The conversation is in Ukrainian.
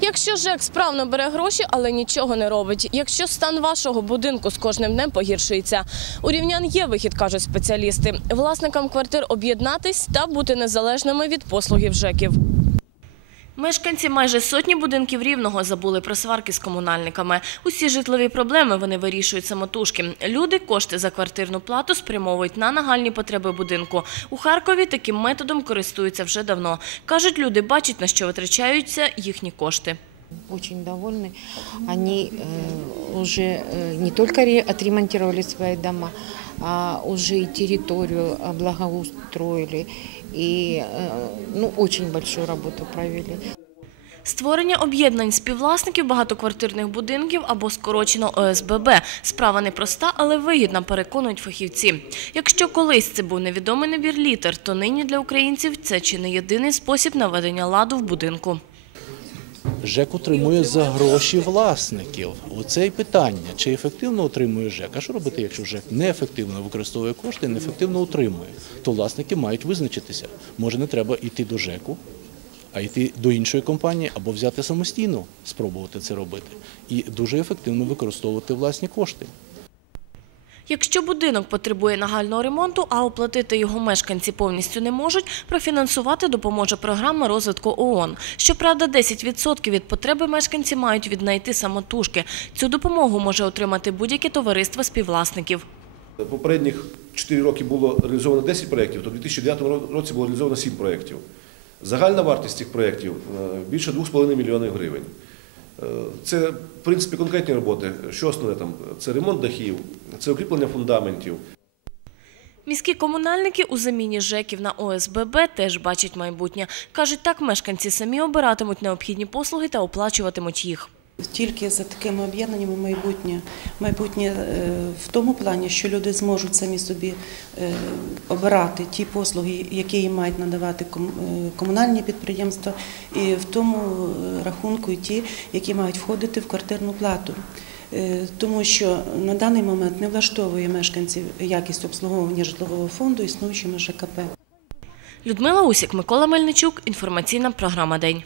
Якщо ЖЕК справно бере гроші, але нічого не робить. Якщо стан вашого будинку з кожним днем погіршується. У рівнян є вихід, кажуть спеціалісти. Власникам квартир об'єднатись та бути незалежними від послугів ЖЕКів. Мешканці майже сотні будинків Рівного забули про сварки з комунальниками. Усі житлові проблеми вони вирішують самотужки. Люди кошти за квартирну плату спрямовують на нагальні потреби будинку. У Харкові таким методом користуються вже давно. Кажуть, люди бачать, на що витрачаються їхні кошти. очень довольны. Они э, уже э, не только ре- отремонтировали свои дома, а уже и территорию облагоустроили. И э, ну, очень большую работу провели. Створення об'єднань співвласників багатоквартирних будинків або скорочено ОСББ – справа непроста, але вигідна, переконують фахівці. Якщо колись це був невідомий набір літер, то нині для українців це чи не єдиний спосіб наведення ладу в будинку. ЖЕК утримує за гроші власників. Оце і питання, чи ефективно утримує ЖЕК. А що робити, якщо ЖЕК неефективно використовує кошти, неефективно утримує? То власники мають визначитися. Може, не треба йти до ЖЕКу, а йти до іншої компанії або взяти самостійно, спробувати це робити. І дуже ефективно використовувати власні кошти. Якщо будинок потребує нагального ремонту, а оплатити його мешканці повністю не можуть, профінансувати допоможе програма розвитку ООН. Щоправда, 10% від потреби мешканці мають віднайти самотужки. Цю допомогу може отримати будь-яке товариство співвласників. Попередніх 4 роки було реалізовано 10 проєктів, то в 2009 році було реалізовано 7 проєктів. Загальна вартість цих проєктів е, більше 2,5 мільйонів гривень. Е, Це, в принципі, конкретні роботи. Що основне там? Це ремонт дахів, це укріплення фундаментів, Міські комунальники у заміні ЖЕКів на ОСББ теж бачать майбутнє. Кажуть, так мешканці самі обиратимуть необхідні послуги та оплачуватимуть їх. Тільки за такими об'єднаннями майбутнє, майбутнє е, в тому плані, що люди зможуть самі собі е, обирати ті послуги, які їм мають надавати е, комунальні підприємства, і в тому рахунку і ті, які мають входити в квартирну плату. Тому що на даний момент не влаштовує мешканців якість обслуговування житлового фонду існуючими ЖКП. Людмила Усік, Микола Мельничук. Інформаційна програма День.